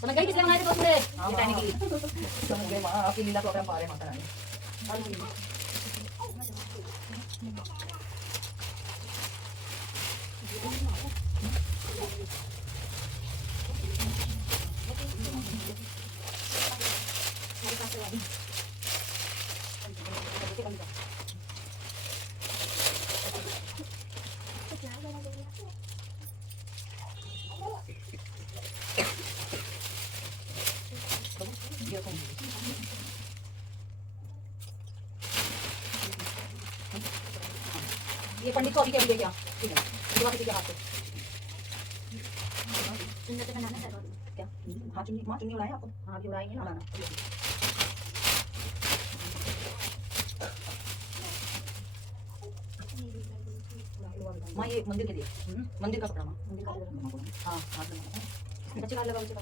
समझ गई किसने बनाए थे दोस्त मेरे टाइम की समझ गए माँ आपकी लीला तो अपना पारे माता रानी ये पंडित को अभी क्या क्या ठीक है ये बात किसी के हाथ से सुंदर से बनाना है क्या हाँ चुन्नी माँ चुन्नी उड़ाए आपको हाँ अभी उड़ाएंगे ना उड़ाना माँ ये मंदिर के लिए मंदिर का कपड़ा माँ मंदिर का हाँ हाथ लगाना बच्चे का लगा बच्चे का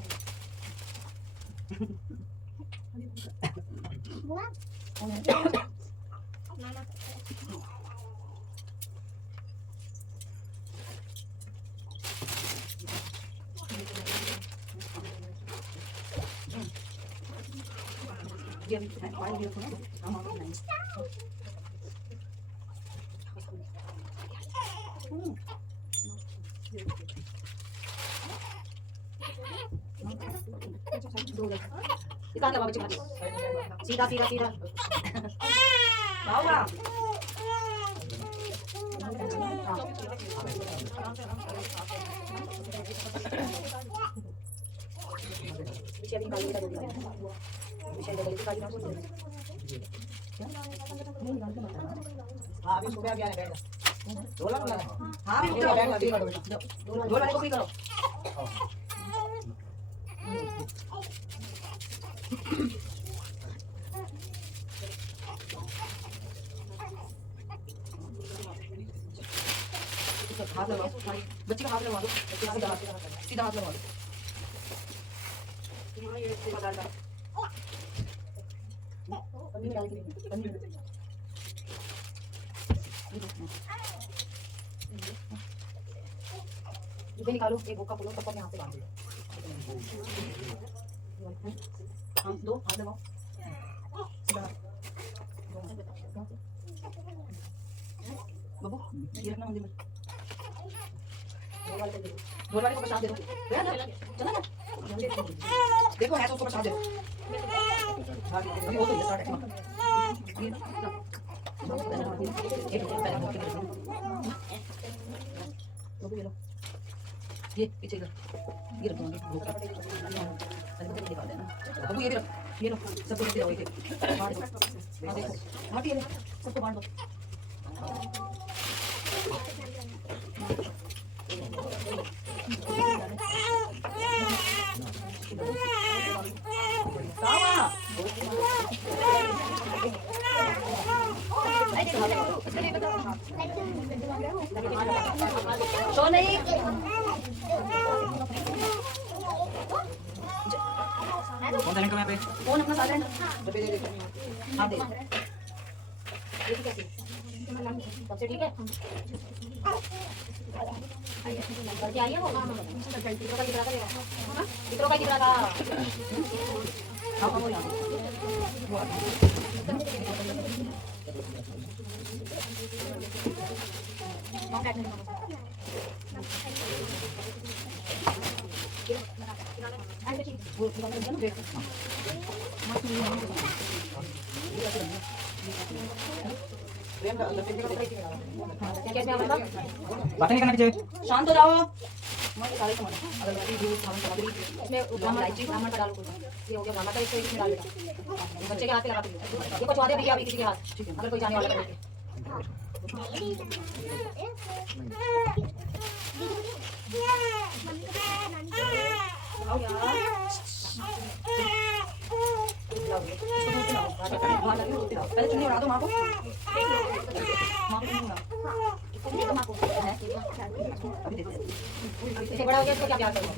ये अभी पानी भी रखो ना हम आपको बनाएंगे इतना लगा बच्चे का सीधा सीधा सीधा आओगा पीछे अभी काली का दूध पीछे डबल की काली ना बोल हाँ अभी सुबह गया है बैठ डोला ना हाँ अभी उठो बैठ डोला वाले को भी करो हाथ लगाओ बच्चे का हाथ लगा दो सीधा हाथ लगा दो ये पदार्थ पनीर डाल के पनीर इसे निकालो एक भूखा खोलो तब तक यहाँ से बांध दो हाँ दो हाथ लगाओ बाबू ये रखना मंदिर में गोल वाले को प्रसाद दे दो चला ना देखो है तो उसको प्रसाद दे दो अभी वो तो ये स्टार्ट है ये पीछे इधर ये रख दूंगी निकाल देना अब ये भी रख ये लो सबको दे दो एक बांट दो हां देखो बांट ये सबको बांट दो तो नहीं कौन टैलेंट कहाँ पे कौन अपना साधन डब्बे दे दे हां दे ये कैसे सबसे ठीक है करके आई है वो कितनों का कितना करेगा कितनों का कितना का हां वो यहां वो बातें नहीं करना पीछे शांत हो जाओ मैं सारे सामान अगरबत्ती दूध सावन सामग्री इसमें ब्राह्मण इलायची ब्राह्मण का डालो ये हो गया ब्राह्मण का एक इसमें डाल देता बच्चे के हाथ पे लगा दीजिए ये कुछ वादे भैया अभी किसी के हाथ अगर कोई जाने वाला करके आओ यार पहले चुन्नी उड़ा दो माँ को इसे बड़ा हो गया इसको क्या प्यार करूँ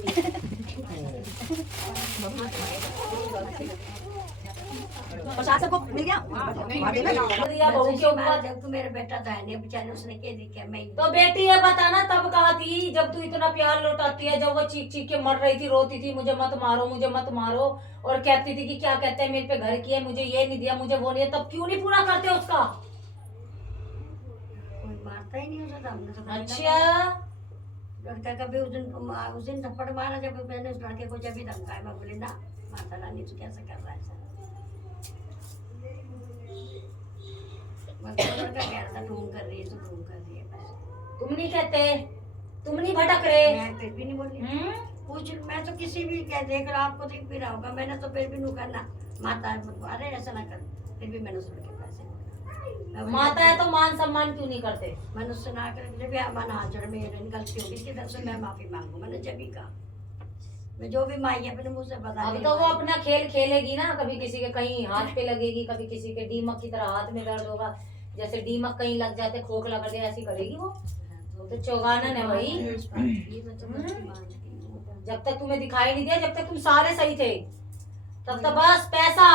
प्रसाद सबको मिल गया बांट देना। दिया बहू के ऊपर। जब तू मेरा बेटा तो है नहीं बेचारे उसने क्या दिया मैं तो बेटी ये बताना तब कहा थी जब तू इतना प्यार लौटाती है, जब वो चीख चीख के मर रही थी, रोती थी मुझे मत मारो मुझे मत मारो, और कहती थी कि क्या कहते हैं मेरे पे घर किया, मुझे ये नहीं दिया मुझे वो नहीं, तब क्यों नहीं पूरा करते उसका? कोई मारता ही नहीं उसे, हमने तो अच्छा लड़का कभी उस दिन थप्पड़ मारा जब मैंने उस लड़के को जब भी धमकाया, मैं बोली ना माता रानी तू कैसे कर रहा है ऐसा? मैं तो लड़का कह रहा था ढूंढ कर रही है तो ढूंढ कर रही है बस। तुम नहीं कहते, तुम नहीं भटक रहे। मैं फिर भी नहीं बोली कुछ, मैं तो किसी भी कह देख रहा आपको दिख भी रहा होगा, मैंने तो फिर भी नहीं करना माता अरे ऐसा ना कर, फिर भी मैंने उस लड़के को ऐसे बोला। माता है तो मान सम्मान क्यों नहीं करते? मैंने उससे ना कर जब भी मन हाथ जोड़ मेरी गलती होगी इसकी तरफ से मैं माफी मांगू, मैंने जब भी कहा मैं जो भी माई अपने मुंह से बता अब तो वो अपना खेल खेलेगी ना, कभी किसी के कहीं हाथ पे लगेगी, कभी किसी के दीमक की तरह हाथ में दर्द होगा, जैसे दीमक कहीं लग जाते खोखला कर दे ऐसी करेगी वो तो चौगानन है भाई। जब तक तुम्हें दिखाई नहीं दिया, जब तक तुम सारे सही थे तब तक बस पैसा,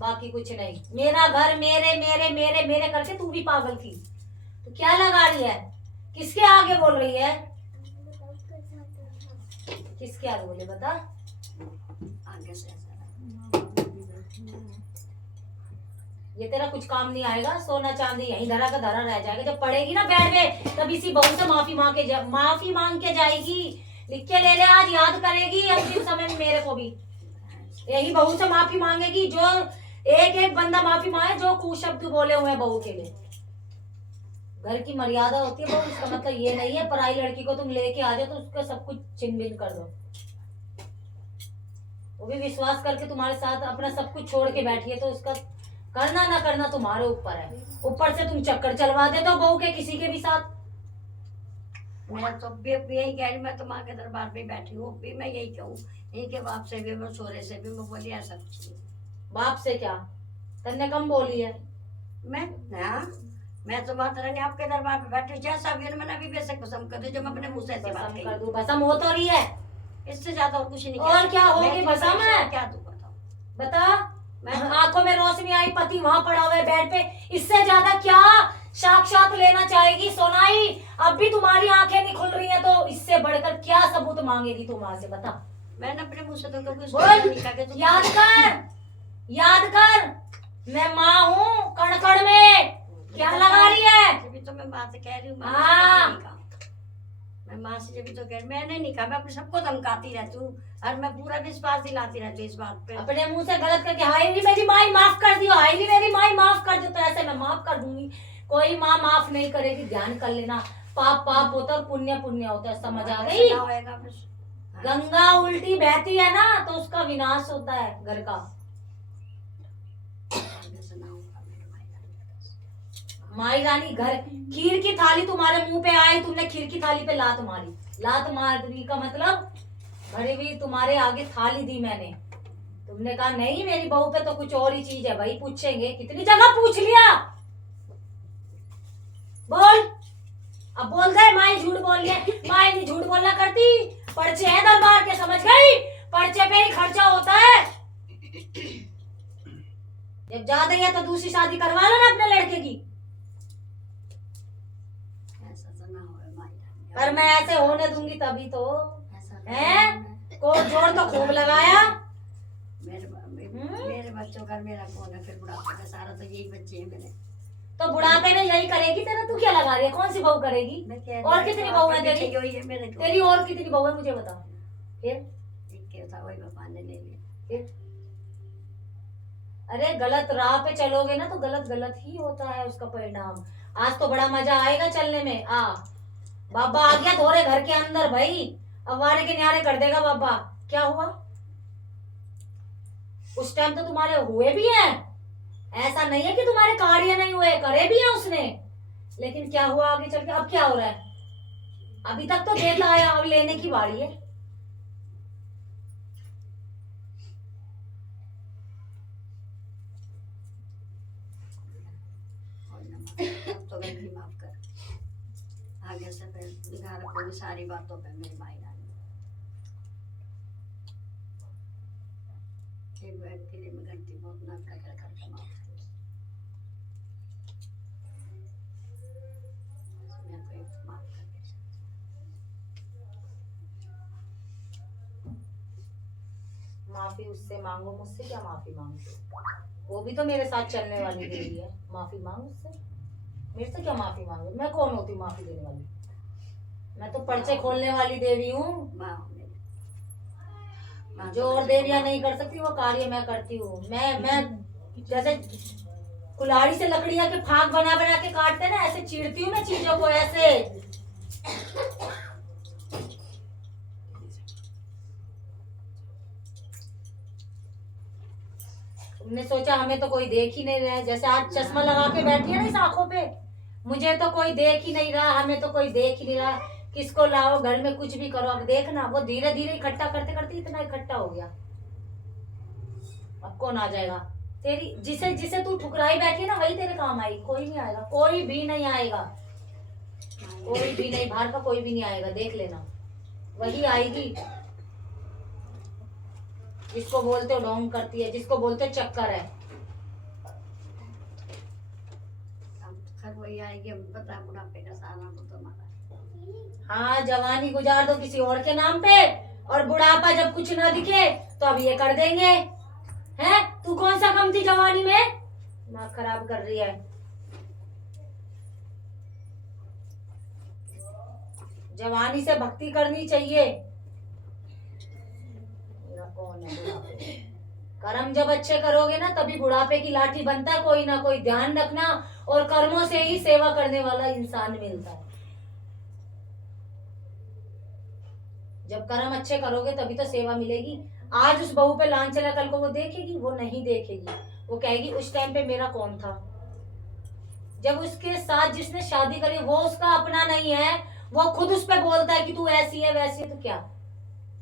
बाकी कुछ नहीं। मेरा घर मेरे मेरे मेरे मेरे करके तू भी पागल थी, तो क्या लगा रही है? किसके आगे बोल रही है? किसके आगे बोले बता? आगे से ये तेरा कुछ काम नहीं आएगा, सोना चांदी यहीं धरा का धरा रह जाएगा। जब पड़ेगी ना बेड पे तब इसी बहू से माफी मांग के जाएगी, लिख के ले ले आज, याद करेगी अंतिम समय में मेरे को भी। यही बहू से माफी मांगेगी, जो एक एक बंदा माफी मांगे जो कुशब्द बोले हुए हैं बहू के लिए। घर की मर्यादा होती है बहू, इसका मतलब ये नहीं है पराई लड़की को तुम लेके आ जाओ तो उसका सब कुछ छिन भिन कर दो। वो भी विश्वास करके तुम्हारे साथ अपना सब कुछ छोड़ के बैठी है, तो उसका करना ना करना तुम्हारे ऊपर है। ऊपर से तुम चक्कर चलवा दे तो बहू के किसी के भी साथ। मैं तो भी यही कह रही, मैं तो माँ के दरबार पे बैठी हूँ, भी मैं यही कहूँ यही के बाप से भी मैं सोरे से भी मैं बोली ऐसा कुछ नहीं। बाप से क्या तन्ने कम बोली है? मैं तो माता रानी आपके दरबार पे बैठी हूँ, जैसा भी है, मैंने अभी बेशक कसम कर दी जो मैं अपने मुंह से ऐसी बात भस्म कर कही। दूं, भस्म हो तो रही है, इससे ज्यादा और कुछ नहीं। और क्या होगी भस्म है? क्या तू बताओ? बता। मैं आंखों में रोशनी आई, पति वहां पड़ा हुआ है बेड पे, इससे ज्यादा क्या साक्षात लेना चाहेगी सोनाई? अब भी तुम्हारी आंखें नहीं खुल रही हैं तो इससे बढ़कर क्या सबूत मांगेगी तुम वहां से? बता। मैंने अपने मुंह से तो कभी बोल, याद कर मैं माँ हूँ कण कण में, क्या लगा रही है? जब तो मैं माँ से कह रही हूँ, मैं माँ से जब तो कह रही, मैंने नहीं कहा, मैं अपने सबको धमकाती रहती हूँ और मैं पूरा विश्वास दिलाती रहती हूँ इस बात पे। अपने मुंह से गलत करके हाय नहीं मेरी माई माफ कर दियो, हाय नहीं मेरी माई माफ कर दो, तो ऐसे मैं माफ कर दूंगी। कोई माँ माफ नहीं करेगी, ध्यान कर लेना। पाप पाप होता है और पुण्य पुण्य होता है, समझ आ गई? गंगा उल्टी बहती है ना तो उसका विनाश होता है घर का। माई रानी घर खीर की थाली तुम्हारे मुंह पे आई, तुमने खीर की थाली पे लात मारी। लात मारने का मतलब भरी हुई तुम्हारे आगे थाली दी मैंने, तुमने कहा नहीं मेरी बहू पे तो कुछ और ही चीज है। भाई पूछेंगे, कितनी जगह पूछ लिया, बोल। अब बोल दे माई झूठ बोल लिया, माई नहीं झूठ बोलना करती, पर्चे है दरबार के, समझ गई? पर्चे पे ही खर्चा होता है। जब ज्यादा ही है तो दूसरी शादी करवा लो ना अपने लड़के की। पर मैं ऐसे होने दूंगी तभी तो है। को जोर तो खूब लगाया। मेरे बच्चों का मेरा कौन है फिर? बुढ़ापे का सारा तो यही बच्चे हैं मेरे। तो बुढ़ापे में यही करेगी तेरा, तू क्या लगा रही है? कौन सी बहू करेगी? और कितनी बहू है तेरी? तेरी और कितनी बहू है मुझे बता। फिर वही भगवान ने ले लिया। फिर अरे गलत राह पे चलोगे ना तो गलत गलत ही होता है उसका परिणाम। आज तो बड़ा मजा आएगा चलने में। बाबा आ गया थोड़े घर के अंदर भाई, अब वारे के न्यारे कर देगा बाबा। क्या हुआ? उस टाइम तो तुम्हारे हुए भी हैं, ऐसा नहीं है कि तुम्हारे कार्य नहीं हुए, करे भी है उसने, लेकिन क्या हुआ आगे चल के? अब क्या हो रहा है? अभी तक तो देता आया, अब लेने की बारी है। तो गलती माफ कर, आगे से फिर ध्यान रखूंगी सारी बातों पे मेरी माई रानी। एक बार के लिए मैं गलती बहुत ना करके माफ मैं कोई माफ करके माफी उससे मांगो, मुझसे क्या माफी मांगते हो? वो भी तो मेरे साथ चलने वाली देवी है, माफी मांग उससे। मेरे से क्या माफी मांगो? मैं कौन होती हूँ माफी देने वाली? मैं तो पर्चे खोलने वाली देवी हूँ। जो और देवियां नहीं कर सकती वो कार्य मैं करती हूँ। मैं जैसे कुल्हाड़ी से लकड़ियां के फाक बना बना के काटते ना, ऐसे चीरती हूँ मैं चीजों को, ऐसे। तुमने सोचा हमें तो कोई देख ही नहीं रहा है, जैसे आज चश्मा लगा के बैठी है ना इस आंखों पे, मुझे तो कोई देख ही नहीं रहा, हमें तो कोई देख ही नहीं रहा। किसको लाओ घर में कुछ भी करो, अब देखना वो धीरे धीरे इकट्ठा करते करते इतना इकट्ठा हो गया। अब कौन आ जाएगा? तेरी जिसे जिसे तू ठुकराई बैठी है ना, वही तेरे काम आई। कोई नहीं आएगा, कोई भी नहीं आएगा, कोई भी नहीं, बाहर का कोई भी नहीं आएगा, देख लेना। वही आएगी जिसको बोलते हो ढोंग करती है, जिसको बोलते हो चक्कर है। वही आएगी, हम पता बुढ़ापे का सारा वो तो हमारा। हाँ, जवानी गुजार दो किसी और के नाम पे, और बुढ़ापा जब कुछ ना दिखे तो अब ये कर देंगे। हैं? तू कौन सा कम थी जवानी में? दिमाग खराब कर रही है। जवानी से भक्ति करनी चाहिए। कौन है बुढ़ापे? कर्म जब अच्छे करोगे ना तभी बुढ़ापे की लाठी बनता है कोई ना कोई। ध्यान रखना, और कर्मों से ही सेवा करने वाला इंसान मिलता है। जब कर्म अच्छे करोगे तभी तो सेवा मिलेगी। आज उस बहू पे लांच चला, कल को वो देखेगी? वो नहीं देखेगी। वो कहेगी उस टाइम पे मेरा कौन था। जब उसके साथ जिसने शादी करी वो उसका अपना नहीं है, वो खुद उस पे बोलता है कि तू ऐसी है वैसी है, तो क्या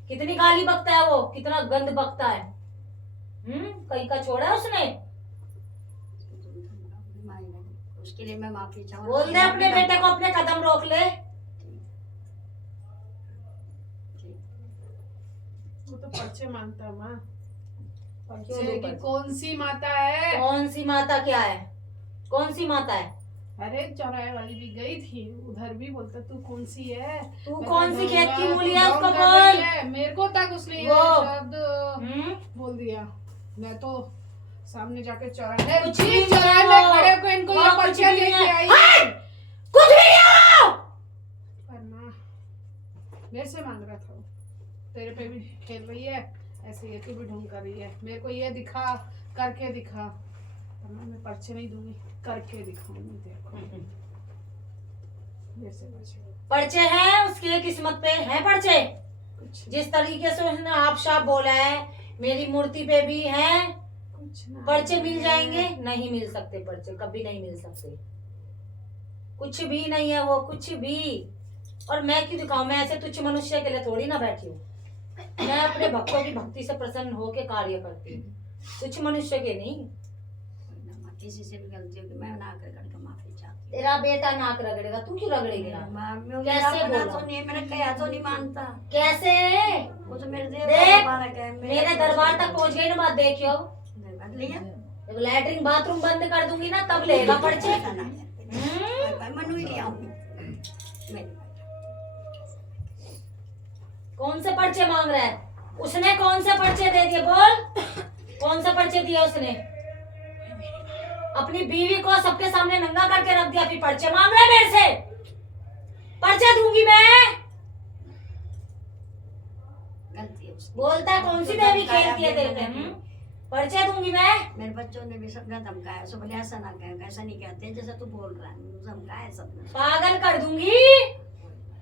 कितनी गाली बकता है वो, कितना गंद बकता है। कहीं का छोड़ा है उसने? उसके लिए मैं माफी चाहूँ। बोल दे अपने बेटे को अपने कदम रोक ले। वो तो पर्चे मांगता है माँ। क्यों पर्चे दो की पर्चे? कौन सी माता है? कौन सी माता क्या है? कौन सी माता है? अरे चौराहे वाली भी गई थी, उधर भी बोलता तू कौन सी है? तू मैं कौन सी खेत की तू मूली है? ढोंग उसको कर रही बोल। है। मेरे को तक उसने ये वो। शब्द बोल दिया। मैं तो सामने जाके चौराहे कुछ भी नहीं चौराहे है में वो। खड़े होकर इनको ये वो कुछ पर्चे भी नहीं लेके है। आई हाय! कुछ भी नहीं है वो। पर माँ मेरे से मांग रहा था वो। तेरे पे भी खेल रही है ऐसे, ये तू भी ढोंग कर रही है। मेरे को ये दिखा, करके दिखा। पर मैं पर्चे नहीं दूंगी, करके दिखाऊंगी। देखो मेरे से बचे पर्चे हैं उसके किस्मत पे, हैं पर्चे। कुछ जिस तरीके से उसने आप शाप बोला है, मेरी मूर्ति पे भी है। कुछ ना पर्चे मिल जाएंगे? नहीं मिल सकते पर्चे, कभी नहीं मिल सकते। कुछ भी नहीं है वो, कुछ भी। और मैं क्यों दिखाऊं? मैं ऐसे तुच्छ मनुष्य के लिए थोड़ी ना बैठी हूँ। मैं अपने भक्तों की भक्ति से प्रसन्न होके कार्य करती हूँ, तुच्छ मनुष्य के नहीं। किसी से भी गलती होगी मैं ना कर करके माफी चाहती हूँ। तेरा बेटा नाक रगड़ेगा, तू क्यों रगड़ेगी नाक? कैसे कैसे बोला? तो नहीं, मेरा कहा तो नहीं मानता। कैसे? वो तो मेरे देख, बालक है। मेरे दरबार तक पहुंच गई ना बात, देखियो। लिया जब लैट्रिन बाथरूम बंद कर दूंगी ना तब लेगा पर्चे। मनु ही लिया कौन से पर्चे मांग रहा है? उसने कौन से पर्चे दे दिए? बोल, कौन से पर्चे दिए उसने? अपनी बीवी को सबके सामने नंगा करके रख दिया, फिर पर्चे मांग रहा है मेरे से। पर्चे दूंगी मैं। गलती है उसकी। बोलता है कौन सी देवी खेलती है तेरे पे? पर्चे दूंगी मैं। मेरे बच्चों ने भी सबने धमकाया, सब बोले ऐसा ना कहे, ऐसा नहीं कहते जैसा तू बोल रहा है। धमकाया सबने। पागल कर दूंगी।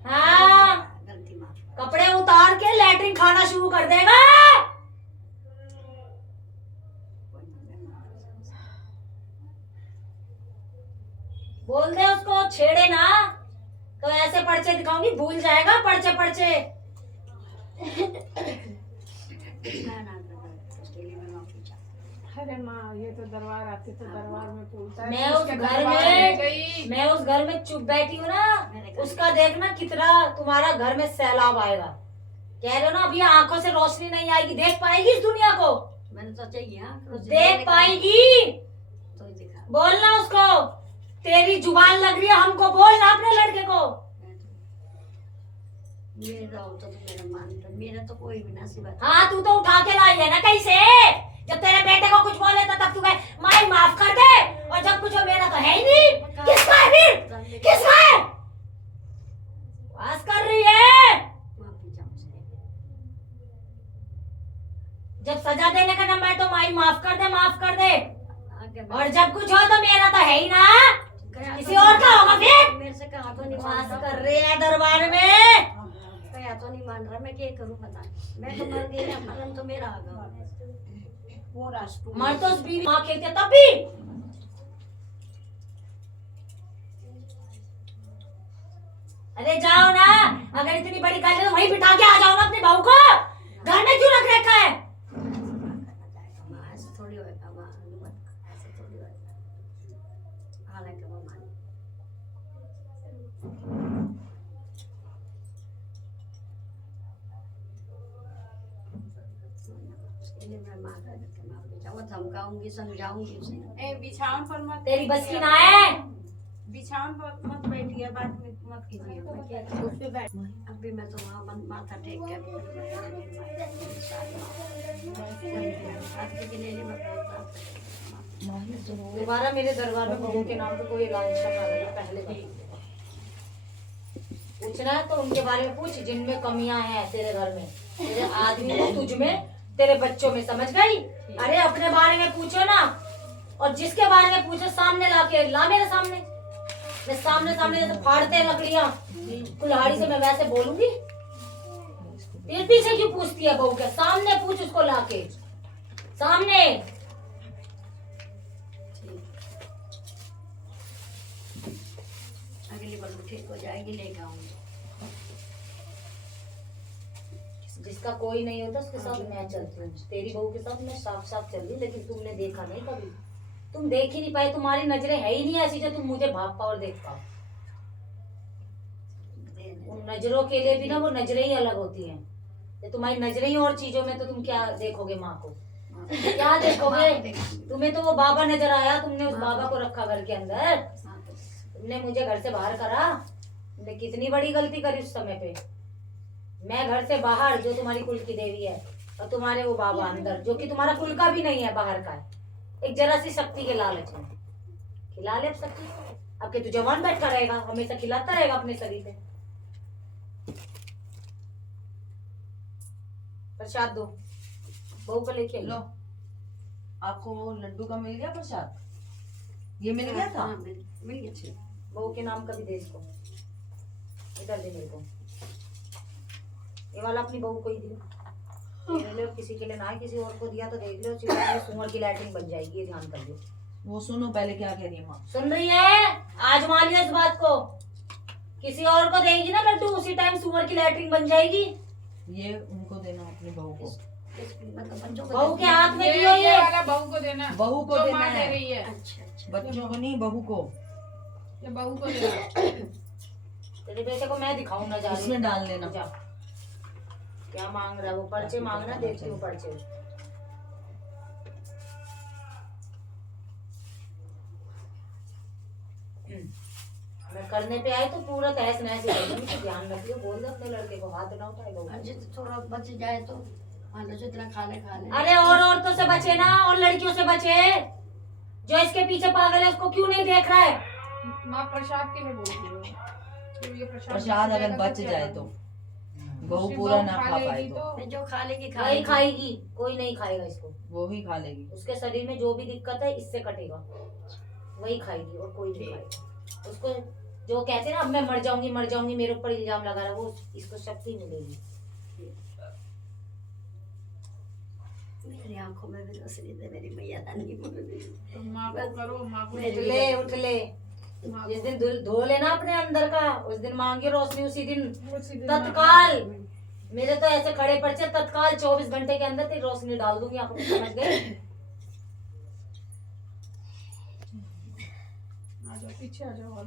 हाँ, गलती माफ। कपड़े उतार के लैट्रिन खाना शुरू कर देगा। बोल दे उसको छेड़े ना, तो ऐसे पर्चे दिखाऊंगी भूल जाएगा। पर्चे पर्चे अरे माँ ये तो दरबार आते तो दरबार में पूछता है। मैं तो उस उसके घर दरबार में गई। मैं उस घर में चुप बैठी हूँ ना, उसका देखना कितना तुम्हारा घर में सैलाब आएगा। कह रहे हो ना अभी आंखों से रोशनी नहीं आएगी, देख पाएगी इस दुनिया को? मैंने सोचा यहाँ देख पाएगी तो ही दिखा। बोलना उसको, तेरी जुबान लग रही है हमको, बोलना अपने लड़के को। मेरा हो तो मेरा मान लो, मेरा तो कोई भी नसीब है। हाँ तू तो उठा के लाई है ना कहीं से, जब तेरे बेटे को कुछ बोले तो तब तू कहे माई माफ कर दे, और जब कुछ हो मेरा तो है ही नहीं। किसका है फिर, किसका है? बस कर रही है। माफी चाहूँ से। जब सजा देने का नंबर है तो माई माफ कर दे, माफ कर दे, आगे और जब कुछ हो तो मेरा तो है ही ना, गया किसी तो और का होगा फिर। मेरे से कहा तो नहीं बस मान कर रहा, रही है दरबार में। कहा तो नहीं मान रहा, मैं क्या करूँ बता। मैं तो मर गई ना, मरण तो मेरा आ गया। वो राष्ट्र मर तो उस बीवी माँ खेलते तब भी। अरे जाओ ना, अगर इतनी बड़ी गल है तो वहीं बिठा के आ जाओ ना अपने बहू को, घर में क्यों रख रखा है? माँ ऐसे थोड़ी होएगा, माँ ऐसे थोड़ी होएगा। हालांकि वो मान इसके लिए मैं माँ का करके माफी चाहूँ, धमकाऊंगी, समझाऊंगी उसे। ए बिछावन पर मत, तेरी बस की ना है। बिछावन पर मत बैठिए, बात में मत कीजिए। मैं क्या करूँ? उस पे बैठ। अभी मैं तो वहाँ माथा टेक के आज के लिए मैं दोबारा मेरे दरबार में बहू के नाम पे कोई लांछन ना लगे। पहले भी पूछना है तो उनके बारे में पूछ जिनमें कमियां हैं तेरे घर में, तेरे आदमी में, तुझ में, तेरे बच्चों में। समझ गई? अरे अपने बारे में पूछो ना, और जिसके बारे में पूछो सामने ला मेरे सामने। मैं सामने जैसे फाड़ते हैं लकड़ियां कुल्हाड़ी से, मैं वैसे बोलूंगी? फिर पीछे क्यों पूछती है बहू के? सामने पूछ उसको लाके, सामने। अगली बार ठीक हो जाएगी, लेके आऊंगी। जिसका कोई नहीं होता उसके साथ मैं चलती हूँ। तेरी बहू के साथ मैं साफ साफ चल रही, लेकिन तुमने देखा नहीं कभी, तुम देख ही नहीं पाए। तुम्हारी नजरें है ही नहीं ऐसी जो तुम मुझे भाग पाओ और देख पाओ। उन नजरों के लिए भी ना वो नजरें ही अलग होती हैं। तो तुम्हारी नजरें ही और चीजों में, तो तुम क्या देखोगे माँ को? क्या देखोगे? तुम्हें तो वो बाबा नजर आया, तुमने उस बाबा को रखा घर के अंदर, तुमने मुझे घर से बाहर करा। तुमने कितनी बड़ी गलती करी उस समय पे। मैं घर से बाहर, जो तुम्हारी कुल की देवी है, और तुम्हारे वो बाबा अंदर, जो कि तुम्हारा कुल का भी नहीं है, बाहर का है। एक जरा सी शक्ति के लालच में खिला ले अब शक्ति। अब के तू जवान बैठा रहेगा, हमेशा खिलाता रहेगा अपने शरीर पे। प्रसाद दो, बहू को लेके लो, आपको वो लड्डू का मिल गया प्रसाद? ये मिल गया था? हाँ, मिल गया। बहू के नाम का भी दे इसको, इधर दे मेरे को। ये वाला अपनी बहू को ही दे, ले लो। किसी के लिए ना है, किसी और को दिया तो देख लो, सुअर की लैट्रिन बन जाएगी, ये ध्यान कर लो। वो सुनो पहले क्या कह रही है माँ। सुन रही है? आजमा लिया इस बात को। किसी और को देगी ना लड्डू, उसी टाइम सुअर की लैट्रिन बन जाएगी। ये उनको देना, अपनी बहू को। बहू के हाथ में दियो ये वाला बहू को देना, बहू को जो देना माँ दे है। रही है। अच्छा बच्चों को नहीं, बहू को। ये बहू को देना। तेरे बेटे को मैं दिखाऊं ना, जा इसमें डाल लेना। जा। क्या मांग रहा है वो? पर्चे मांगना, देखती हूँ पर्चे। मैं करने पे आई तो पूरा तहस नहस ही कर दूंगी। ध्यान रखियो, बोल दो अपने लड़के को हाथ ना उठाए बहू। जी थोड़ा बच जाए तो मान लो, जितना खा ले। अरे और औरतों से बचे ना, और लड़कियों से बचे। जो इसके पीछे पागल है उसको क्यों नहीं देख रहा है? माँ प्रसाद के लिए बोल रही है। ये प्रसाद अगर बच जाए तो बहू पूरा ना खा पाए तो जो खा लेगी वही खाएगी, कोई नहीं खाएगा इसको। वो ही खा लेगी। उसके शरीर में जो भी दिक्कत है इससे कटेगा, वही खाएगी और कोई नहीं खाएगा। उसको जो कहते हैं ना, अब मैं मर जाऊंगी, मेरे ऊपर इल्जाम लगा रहा, वो इसको शक्ति मिलेगी। मेरी आंखों में भी रोशनी दे मेरी मैया रानी को भी। तो माँ को करो, माँ को उठ ले। जिस दिन धो लेना अपने अंदर का, उस दिन मांगे रोशनी, उसी दिन तत्काल। मेरे तो ऐसे खड़े पर्चे, तत्काल 24 घंटे के अंदर तेरी रोशनी डाल दूंगी आंखों में। समझ गए? पीछे आ जाओ,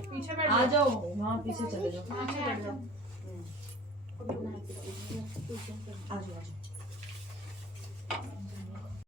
पीछे बैठ आ जाओ, वहाँ पीछे चले जाओ। पीछे बैठ जाओ। आ जाओ, आ जाओ।